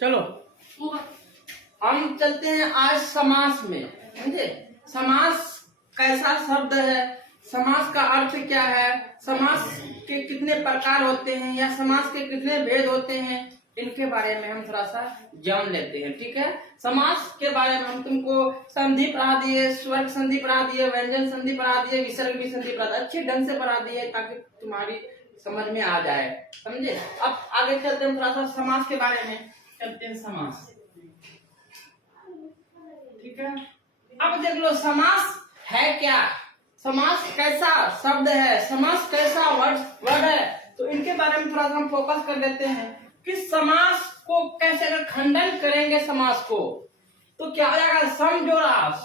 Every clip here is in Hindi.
चलो हम चलते हैं आज समास में। समझे समास कैसा शब्द है, समास का अर्थ क्या है, समास के कितने प्रकार होते हैं या समास के कितने भेद होते हैं, इनके बारे में हम थोड़ा सा जान लेते हैं। ठीक है, समास के बारे में हम तुमको संधि पढ़ा दिए, स्वर्ग संधि पढ़ा दिए, व्यंजन संधि पढ़ा दिए, विसर्ग भी संधि पढ़ा दिए, अच्छे ढंग से पढ़ा दिए ताकि तुम्हारी समझ में आ जाए। समझे, अब आगे चलते हैं थोड़ा सा समास के बारे में चलते हैं। समास ठीक है, अब देख लो समास है क्या, समास कैसा शब्द है, समास कैसा वर्ड है, तो इनके बारे में थोड़ा सा हम फोकस कर देते हैं कि समास को कैसे अगर खंडन करेंगे समास को तो क्या हो जाएगा, समजोड़ आस,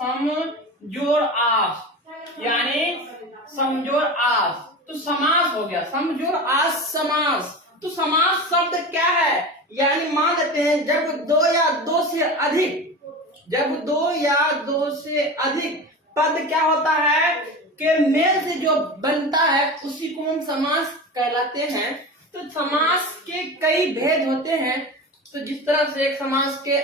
समजोड़ आस यानी समजोड़ आस, तो समास हो गया समजोड़ आस समास। तो समास शब्द क्या है, यानी मान लेते हैं जब दो या दो से अधिक, जब दो या दो से अधिक पद क्या होता है के मेल से जो बनता है उसी को हम समास कहलाते हैं। तो समास के कई भेद होते हैं, तो जिस तरह से एक समास के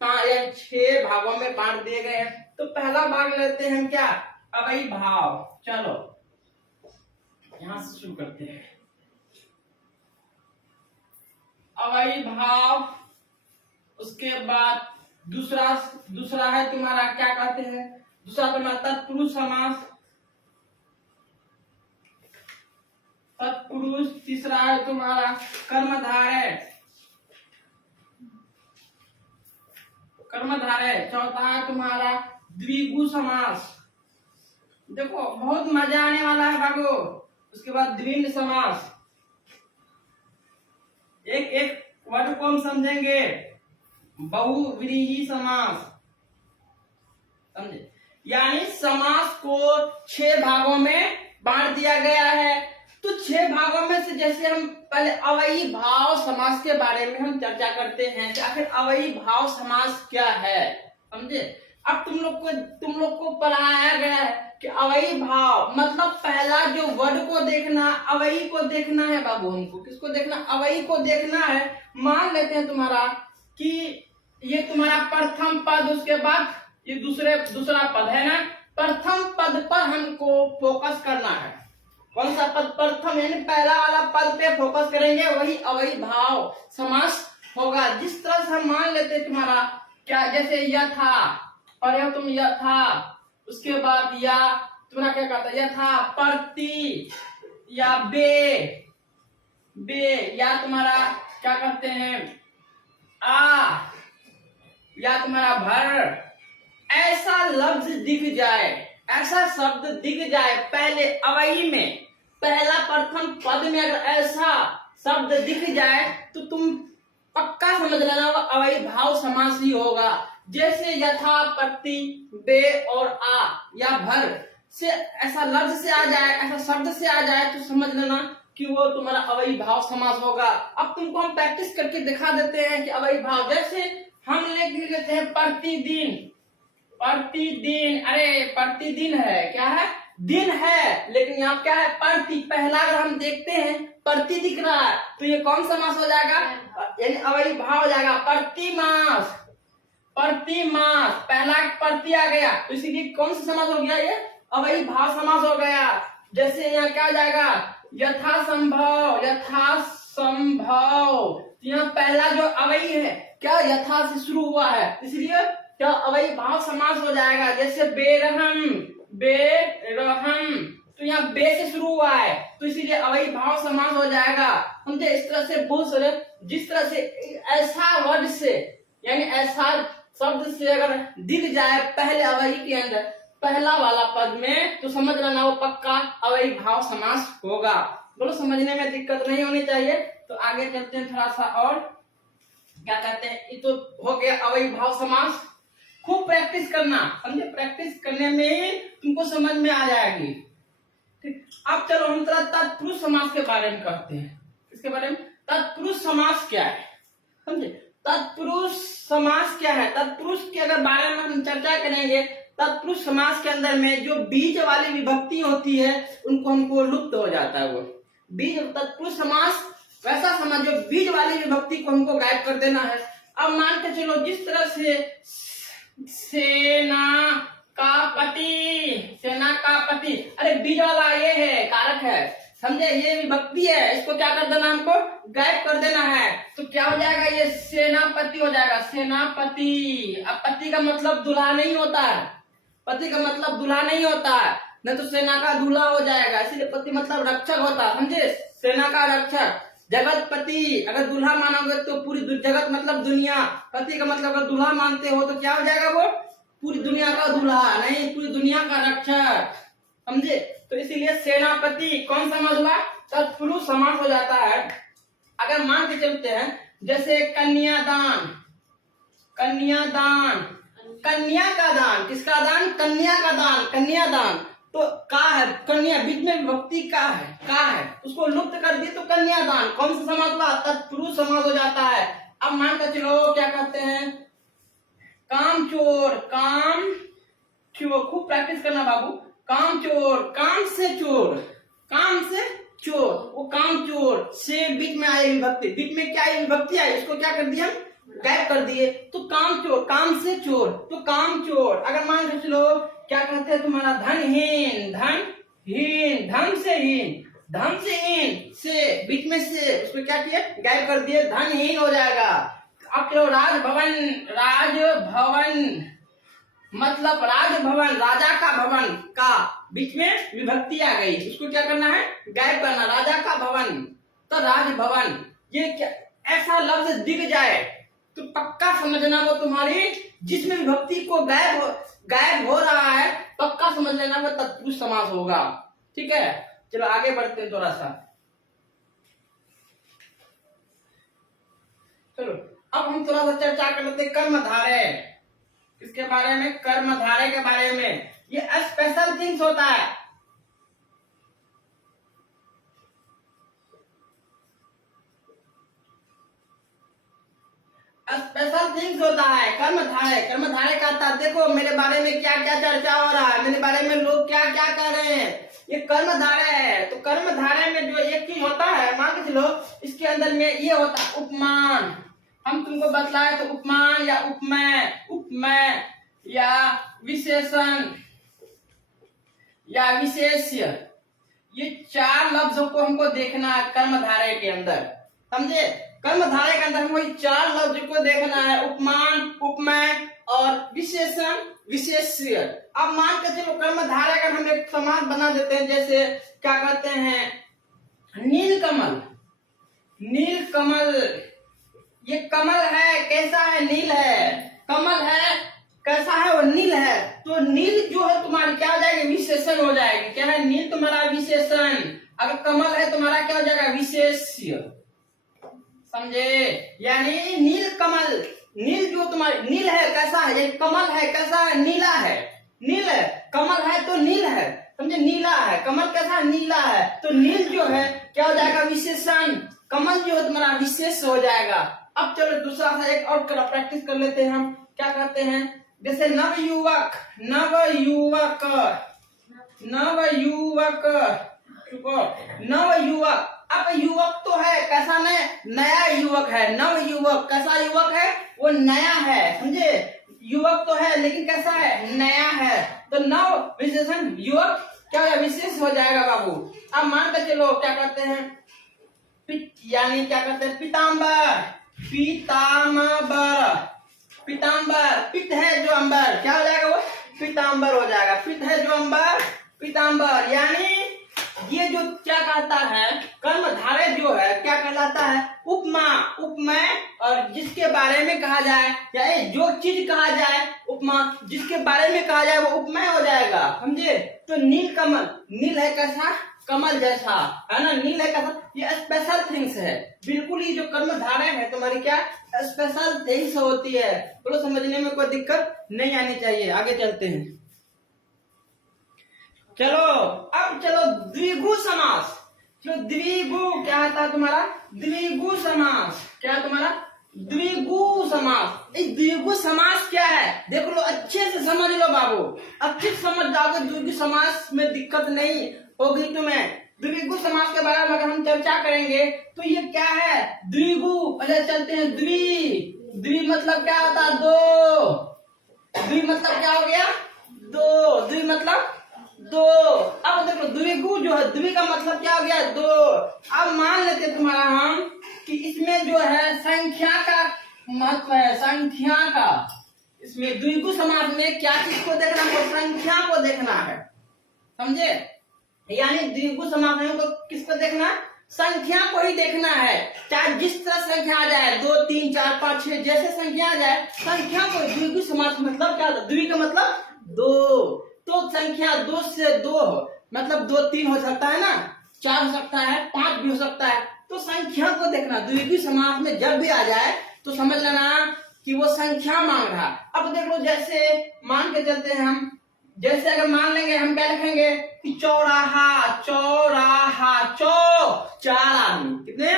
5 या 6 भागों में बांट दिए गए हैं, तो पहला भाग लेते हैं क्या, अवयवी भाव। चलो यहां से शुरू करते हैं, अवयवी भाव। उसके बाद दूसरा है तुम्हारा क्या कहते हैं, दूसरा तुम्हारा तत्पुरुष समास, तत्पुरुष। तीसरा है तुम्हारा कर्मधारय, चौथा है तुम्हारा द्विगु समास। देखो बहुत मजा आने वाला है बाबू। उसके बाद द्विंद समास, एक एक वर्ड को हम समझेंगे। बहुव्रीहि समास, समझे, यानी समास को 6 भागों में बांट दिया गया है। तो 6 भागों में से जैसे हम पहले अवयवी भाव समास के बारे में हम चर्चा करते हैं कि आखिर अवयवी भाव समास क्या है। समझे, अब तुम लोग को पढ़ाया गया है कि अवयवी भाव मतलब पहला जो वर्ड को देखना, अवयवी को देखना है बाबू। हमको किसको देखना, अवयवी को देखना है। मान लेते हैं तुम्हारा कि ये तुम्हारा प्रथम पद, उसके बाद ये दूसरा पद है ना, प्रथम पद पर हमको फोकस करना है। कौन सा पद, प्रथम यानी पहला वाला पद पे फोकस करेंगे, वही अवयवी भाव समास होगा। जिस तरह से हम मान लेते तुम्हारा क्या, जैसे यथा, पढ़े हो तुम यथा, उसके बाद या तुम्हारा क्या कहता है यथा, प्रति या बे, या तुम्हारा क्या कहते हैं आ, या तुम्हारा भर, ऐसा लफ्ज दिख जाए, ऐसा शब्द दिख जाए पहले अवयवी में, पहला प्रथम पद में अगर ऐसा शब्द दिख जाए तो तुम पक्का समझ लेना वो अवयवी भाव समास ही होगा। जैसे यथा, प्रति, बे और आ या भर से ऐसा लफ्ज से आ जाए, ऐसा शब्द से आ जाए तो समझ लेना कि वो तुम्हारा अवयवी भाव समास होगा। अब तुमको हम प्रैक्टिस करके दिखा देते हैं कि अवयवी भाव, जैसे हम लिख लेते हैं प्रतिदिन, प्रतिदिन, अरे प्रतिदिन है, क्या है, दिन है, लेकिन यहाँ क्या है प्रति, पहला अगर हम देखते हैं प्रति दिख रहा है तो ये कौन समास हो जाएगा, यानी अवयवी भाव हो जाएगा। प्रतिमास, प्रतिमास, पहला प्रति आ गया तो इसीलिए कौन सा समास हो गया, ये अवयवी भाव समास हो गया। जैसे यहाँ क्या हो जाएगा, यथा संभव, यथा संभव, यहाँ पहला जो अवयवी है क्या यथा से शुरू हुआ है, इसलिए क्या अवयवी भाव समास हो जाएगा। जैसे बेरहम, बेरहम, तो यहाँ बे से शुरू हुआ है तो इसीलिए अवयवी भाव समास हो जाएगा। समझे, इस तरह से बहुत सारे, जिस तरह से ऐसा वर्ड से यानी ऐसा शब्द से अगर दिख जाए पहले अवयवी के अंदर पहला वाला पद में, तो समझ लेना वो पक्का अवयवी भाव समास होगा। बोलो समझने में दिक्कत नहीं होनी चाहिए। तो आगे चलते हैं थोड़ा सा, और क्या कहते हैं, ये तो हो गया अवयवी भाव समास। खूब प्रैक्टिस करना, समझे, प्रैक्टिस करने में तुमको समझ में आ जाएगी। ठीक, अब चलो हम थोड़ा तत्पुरुष समास के बारे में कहते हैं। इसके बारे में तत्पुरुष समास क्या है, समझे, तत्पुरुष समास क्या है। तत्पुरुष के अगर बारे में हम चर्चा करेंगे, तत्पुरुष समास के अंदर में जो बीज वाली विभक्ति होती है उनको हमको लुप्त हो जाता है। वो बीज, तत्पुरुष समास वैसा समझो, बीज वाली विभक्ति को हमको गायब कर देना है। अब मान के चलो जिस तरह से सेना का पति, सेना का पति, अरे बीज वाला ये है, कारक है, समझे, ये विभक्ति है, इसको क्या कर देना, हमको गायब कर देना है। तो क्या हो जाएगा, ये सेनापति हो जाएगा, सेनापति। अब पति का मतलब दूल्हा नहीं होता है, पति का मतलब दूल्हा नहीं होता है, नहीं तो सेना का दूल्हा हो जाएगा, इसलिए पति मतलब रक्षक होता है, समझे, सेना का रक्षक। जगतपति, अगर दूल्हा मानोगे तो पूरी जगत मतलब दुनिया, पति का मतलब अगर दूल्हा मानते हो तो क्या हो जाएगा, वो पूरी दुनिया का दूल्हा नहीं, पूरी दुनिया का रक्षक, समझे। तो इसीलिए सेनापति कौन समास हुआ, तत्पुरुष समास हो जाता है। अगर मान के चलते हैं जैसे कन्यादान, कन्यादान, कन्या का दान, किसका दान, कन्या का दान, कन्यादान, तो का है, कन्या, बीच में विभक्ति का है, उसको लुप्त कर दिए तो कन्यादान कौन सा समास हुआ, तत्पुरुष समास हो जाता है। अब मान कर चलो क्या कहते हैं, कामचोर, काम चोर, खूब प्रैक्टिस करना बाबू, काम चोर, काम से चोर, काम से चोर, वो काम चोर से बीच में आई विभक्ति, बीच में क्या आई विभक्ति आई, इसको क्या कर दिया, गायब कर दिए, तो काम चोर, काम से चोर, तो काम चोर। अगर मान के चलो क्या कहते हैं तुम्हारा धनहीन, धनहीन, धन से हीन, धन से हीन, से बीच में से उसको क्या किया, गायब कर दिए, धनहीन हो जाएगा। अब चलो राजभवन, राजभवन मतलब राजभवन, राजा का भवन, का बीच में विभक्ति आ गई, उसको क्या करना है, गायब करना, राजा का भवन, तो राजभवन। ये क्या, ऐसा लफ्ज दिख जाए तो पक्का समझना वो तुम्हारी जिसमें विभक्ति को गायब हो रहा है, पक्का समझ लेना वो तत्पुरुष समास होगा, ठीक है। चलो आगे बढ़ते हैं थोड़ा सा, चलो अब हम थोड़ा सा चर्चा कर लेते हैं कर्मधारय, इसके बारे में, कर्मधारय के बारे में। ये स्पेशल थिंग्स होता है, स्पेशल थिंग्स होता है कर्मधारय। कर्मधारय कहता है देखो मेरे बारे में क्या क्या चर्चा हो रहा है, मेरे बारे में लोग क्या क्या कह रहे हैं, ये कर्मधारय है। तो कर्मधारय में जो एक चीज होता है, मान के चलो इसके अंदर में ये होता है उपमान, हम तुमको बतलाए तो उपमान या उपमेय, उपमेय या विशेषण या विशेष्य, ये चार लफ्जों को हमको देखना है कर्मधारय के अंदर, समझे। कर्मधारय के अंदर हमको ये चार लफ्ज को देखना है, उपमान, उपमेय और विशेषण, विशेष्य। अब मान के चलो कर्मधारय का हम एक समास बना देते हैं, जैसे क्या कहते हैं, नीलकमल, नीलकमल, ये कमल है, कैसा है, नील है, कमल है, कैसा है, वो नील है, तो नील जो है तुम्हारी क्या हो जाएगी, विशेषण हो जाएगी, क्या है, नील तुम्हारा विशेषण, अगर कमल है तुम्हारा क्या हो जाएगा, विशेष्य, समझे। यानी नील कमल, नील जो तुम्हारी, नील है कैसा है, ये कमल है कैसा है, नीला है, नील है, कमल है तो नील है, समझे, नीला है, कमल कैसा है, नीला है, तो नील जो है क्या हो जाएगा, विशेषण, कमल जो है तुम्हारा विशेष हो जाएगा। अब चलो दूसरा सा एक और प्रैक्टिस कर लेते हैं हम, क्या कहते हैं, जैसे नवयुवक, नवयुवक, नवयुवक, नवयुवक, अब युवक तो है कैसा, नया युवक है, नव युवक कैसा युवक है, वो नया है, समझे, युवक तो है लेकिन कैसा है, नया है, तो नव विशेषण युवक क्या है, विशेष हो जाएगा बाबू। अब मान कर चलो क्या कहते हैं, यानी क्या कहते हैं, पीताम्बर, पीताम्बर, पीताम्बर, पित है जो अंबर, क्या हो जाएगा वो, पीताम्बर हो जाएगा, पित है जो अंबर, पीताम्बर। यानी ये जो क्या कहता है, कर्मधारय जो है क्या कहलाता है, उपमा, उपमेय, और जिसके बारे में कहा जाए या जो चीज कहा जाए, उपमा, जिसके बारे में कहा जाए वो उपमेय हो जाएगा, समझे। तो नील कमल, नील है कैसा, कमल जैसा, है ना, नील है कैसा, ये स्पेशल थिंग्स है, बिल्कुल ही जो कर्मधारय है तुम्हारी क्या स्पेशल थिंग्स होती है। तो समझने में कोई दिक्कत नहीं आनी चाहिए। आगे चलते हैं, चलो अब चलो द्विगु समास, जो द्विगु क्या आता है तुम्हारा, द्विगु समास, क्या है तुम्हारा, द्विगु समास। इस द्विगु समास क्या है, देख लो अच्छे से समझ लो बाबू, अच्छे से समझ जाओगे, द्विगु समास में दिक्कत नहीं होगी तुम्हें। द्विगु समास के बारे में अगर हम चर्चा करेंगे तो ये क्या है, द्विगु। पहले चलते हैं द्वि मतलब क्या होता है, दो। द्वि मतलब क्या हो गया, दो। द्वि मतलब दो। अब देखो द्विगु जो है, द्वि का मतलब क्या हो गया, दो। अब मान लेते तुम्हारा हम कि इसमें जो है संख्या का महत्व है, संख्या का। इसमें द्विगु समास में क्या चीज को देखना है, संख्या को देखना है, समझे। यानी द्विगु समास में हमको किसको देखना है, संख्या को ही देखना है। चाहे जिस तरह संख्या आ जाए, 2 3 4 5 6 जैसे संख्या आ जाए, संख्या को। द्विगु समास मतलब क्या होता है, द्वि का मतलब दो। तो संख्या 2 से 2 मतलब 2 3 हो सकता है ना, 4 हो सकता है, 5 भी हो सकता है। तो संख्या को देखना। द्विगु समास में जब भी आ जाए तो समझ लेना कि वो संख्या मांग रहा। अब देख लो, जैसे मान के चलते हैं हम, जैसे अगर मान लेंगे हम क्या लिखेंगे कि चौराहा, चौराहा, चार आदमी। कितने,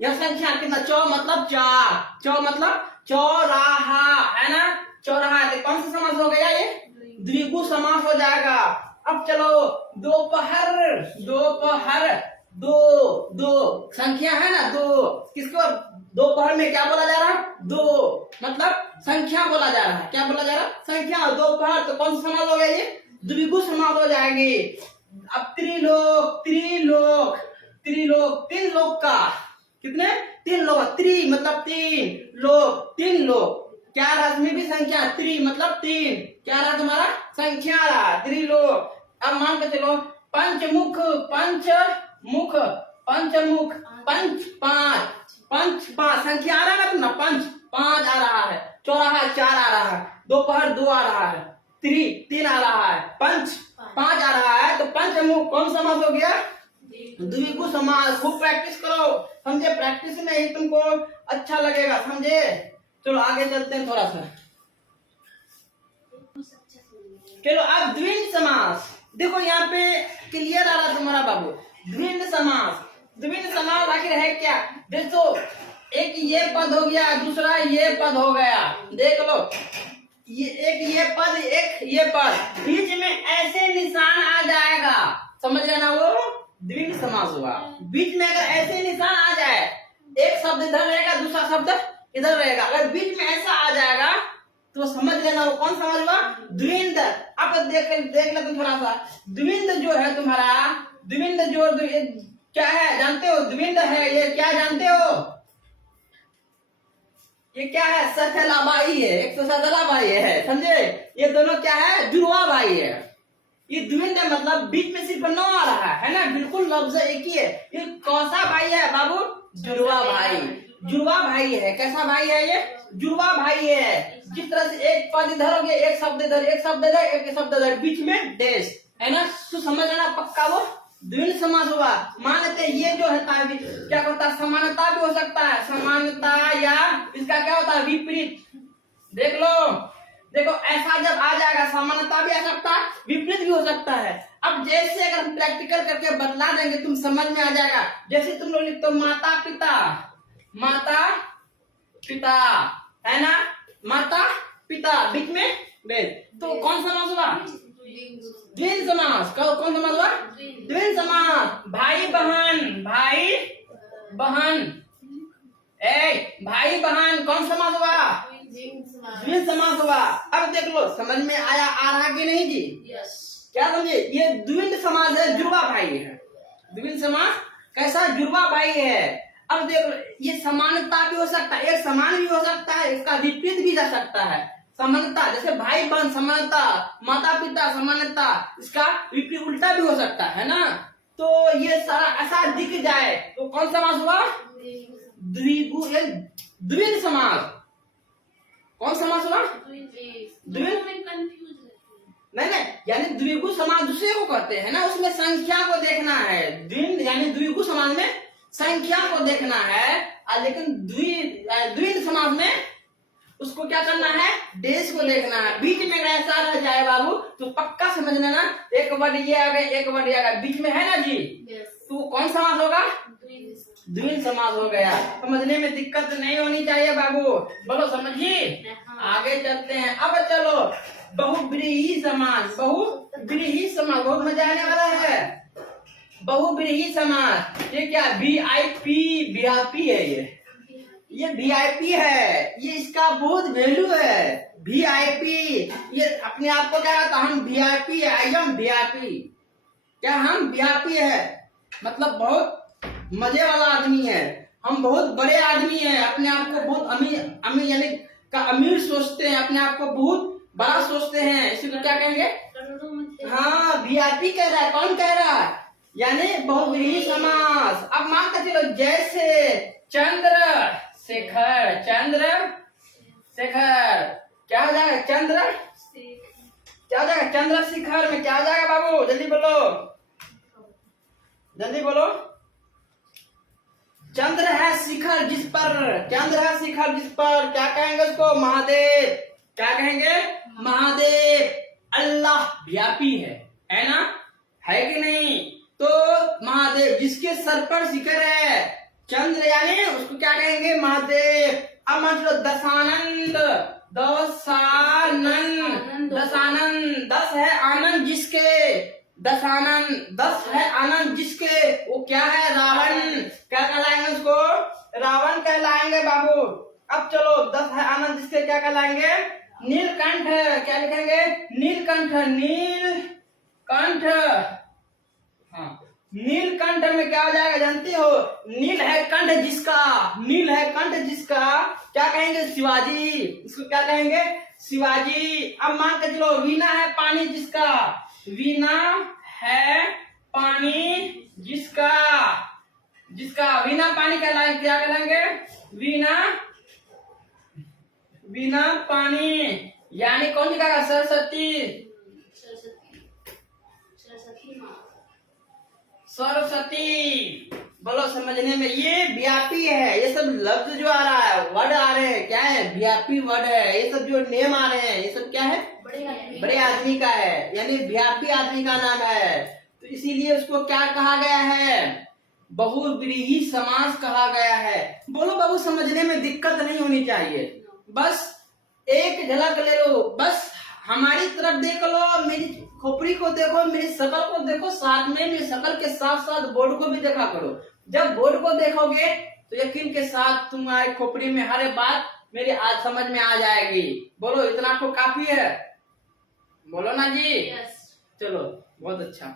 यह संख्या कितना, चौ मतलब चार, चौ मतलब चौराहा, है ना, चौराहा। कौन सा समास हो गया, ये द्विगु समास हो जाएगा। अब चलो दोपहर, दोपहर, दो संख्या है ना, दो। किसको दोपहर में क्या बोला जा रहा है, दो मतलब संख्या बोला जा रहा है। क्या बोला जा रहा है, संख्या। दोपहर तो कौन सा समास हो गया, ये द्विगु समास हो जाएगी। अब त्रिलोक, त्रिलोक, त्रिलोक, 3 लोग का, कितने, 3 लोग। त्रि मतलब 3, लोक 3 लोग। क्या रहा, इसमें भी संख्या, त्रि मतलब 3, क्या रहा तुम्हारा, संख्या रहा, त्रिलोक। अब मान के चलो पंचमुख, पंचमुख, पंचमुख, पंच 5, पंच 5 संख्या आ रहा है ना तुम्हारा, पंच 5 आ रहा है, चौराहा 4 आ रहा है, दोपहर 2 आ रहा है, त्रि 3 आ रहा है, पंच 5 आ रहा है। तो पंचमुख कौन समास हो गया, द्विगु समास। खूब प्रैक्टिस करो, समझे। प्रैक्टिस में ही तुमको अच्छा लगेगा, समझे। चलो आगे चलते हैं थोड़ा सा। चलो अब द्विंद समास देखो, यहाँ पे क्लियर आ रहा तुम्हारा बाबू। द्विंद समास, द्विंद समास आखिर है क्या, देखो एक ये पद हो गया, दूसरा ये पद हो गया। देख लो, ये एक ये पद, एक ये पद, बीच में ऐसे निशान आ जाएगा, समझ लेना, वो द्विंद समास हुआ। बीच में अगर ऐसे निशान आ जाए, एक शब्द इधर रहेगा, दूसरा शब्द इधर रहेगा, अगर बीच में ऐसा आ जाएगा तो समझ लेना वो कौन समझ हुआ, द्विंद। अब देख लेते तुम थोड़ा सा। द्विंद जो है तुम्हारा, द्विंद जो क्या है जानते हो, द्विंद है ये, क्या जानते हो, ये क्या है, सचला भाई है, एक तो सचला भाई है, समझे। ये दोनों क्या है, जुड़वा भाई है। ये द्विंद मतलब बीच में सिर्फ 9 आ रहा है ना, बिल्कुल लफ्ज एक ही है। ये कौसा भाई है बाबू, जुड़वा भाई, जुड़वा भाई है। कैसा भाई है ये, जुड़वा भाई है। जिस तरह से एक पद इधर हो गया, एक शब्द इधर, एक शब्द इधर, एक शब्द इधर, बीच में डैश, है ना, तो समझ लेना पक्का वो द्विंद समास हुआ। मान लेते ये जो है क्या होता है, समानता भी हो सकता है, समानता, या इसका क्या होता है, विपरीत। देख लो, देखो ऐसा जब आ जाएगा, समानता भी आ सकता है, विपरीत भी हो सकता है। अब जैसे अगर हम प्रैक्टिकल करके बतला देंगे, तुम समझ में आ जाएगा। जैसे तुम लोग लिखते हो माता पिता, माता पिता, है ना, माता पिता, बीच में तो कौन सा समास हुआ, द्विंद समास। कौन समास हुआ, द्विंद समास। भाई बहन, भाई बहन, भाई बहन कौन समास हुआ, द्विंद समास हुआ। अब देख लो समझ में आया, आ रहा कि नहीं जी, क्या समझे। ये द्विंद समास है, जुड़वा भाई है। द्विंद समास कैसा, जुड़वा भाई है। अब देखो ये समानता भी हो सकता है, एक समान भी हो सकता है, इसका विपरीत भी जा सकता है। समानता जैसे भाई बहन समानता, माता पिता समानता, इसका विपरीत उल्टा भी हो सकता है ना। तो ये सारा ऐसा दिख जाए तो कौन समास हुआ, द्विंद समास। कौन समास हुआ, द्विंद, नहीं, यानी द्विगु समास दूसरे को कहते हैं ना, उसमें संख्या को देखना है। द्विंद यानी द्विगु समास में संख्या को देखना है, लेकिन द्विंद समास में उसको क्या करना है, देश को देखना है। बीच में अगर ऐसा रह जाए बाबू तो पक्का समझ लेना, एक वर्ड ये आ गया, एक वर्ड ये आ गया, बीच में है ना जी, तो कौन समास होगा, द्विंद समास हो गया। समझने में दिक्कत नहीं होनी चाहिए बाबू, बोलो समझिए। आगे चलते हैं। अब चलो बहुव्रीहि समास, बहुव्रीहि समास बहुत मजा आने वाला है। बहुव्रीहि समास। ये क्या VIP VIP है ये VIP है, ये इसका बहुत वैल्यू है। VIP ये अपने आप को क्या कहता, हम VIP है, आई एम VIP, क्या हम VIP है मतलब बहुत मजे वाला आदमी है, हम बहुत बड़े आदमी हैं, अपने आप को बहुत अमीर अमीर यानी का अमीर सोचते हैं, अपने आप को बहुत बड़ा सोचते हैं, इसी को क्या कहेंगे? हाँ VIP कह रहा है, कौन कह रहा है? यानी बहुव्रीहि समास। अब मान के चलो जैसे चंद्र शेखर, चंद्र शेखर क्या हो जाएगा? चंद्र क्या हो जाएगा? चंद्रशेखर में क्या हो जाएगा बाबू? जल्दी बोलो, जल्दी बोलो। चंद्र है शिखर जिस पर, चंद्र है शिखर जिस पर क्या कहेंगे उसको? महादेव। क्या कहेंगे? महादेव। अल्लाह व्यापी है ना? है कि नहीं? तो महादेव जिसके सर पर शिखर है, चंद्र यानी उसको क्या कहेंगे? महादेव। अब मतलब दशानंद, दशानंद, दशानंद, दस है आनंद जिसके, दशानंद 10 है आनंद जिसके, वो क्या है? रावण। क्या कहलाएंगे उसको? रावण कहलाएंगे बाबू। अब चलो 10 है आनंद जिसके, क्या कहलाएंगे? नीलकंठ। क्या लिखेंगे? नीलकंठ, नीलकंठ। हाँ नीलकंठ में क्या हो जाएगा जानती हो? नील है कंठ जिसका, नील है कंठ जिसका क्या कहेंगे? शिवाजी। इसको क्या कहेंगे? शिवाजी। अब मान के चलो वीणा है पानी जिसका, वीणा है पानी जिसका, जिसका वीणा पानी कहलाएंगे, क्या कहलाएंगे? वीणा, वीणा पानी यानी कौन लिखा? सरस्वती, सरस्वती। बोलो समझने में, ये व्यापी है। ये सब लफ्ज जो आ रहा है, वर्ड आ रहे हैं, क्या है? व्यापी वर्ड है। ये सब जो नेम आ रहे हैं, ये सब क्या है? बड़े आदमी का है, यानी व्यापी आदमी का नाम है। तो इसीलिए उसको क्या कहा गया है? बहुव्रीहि समास कहा गया है। बोलो बाबू, समझने में दिक्कत नहीं होनी चाहिए, बस एक झलक ले लो, बस हमारी तरफ देख लो, मेरी खोपड़ी को देखो, मेरी शकल को देखो, साथ में मेरी शकल के साथ साथ बोर्ड को भी देखा करो। जब बोर्ड को देखोगे तो यकीन के साथ तुम्हारी खोपड़ी में हर एक बात मेरी आज समझ में आ जाएगी। बोलो इतना तो काफी है, बोलो ना जी। चलो बहुत अच्छा।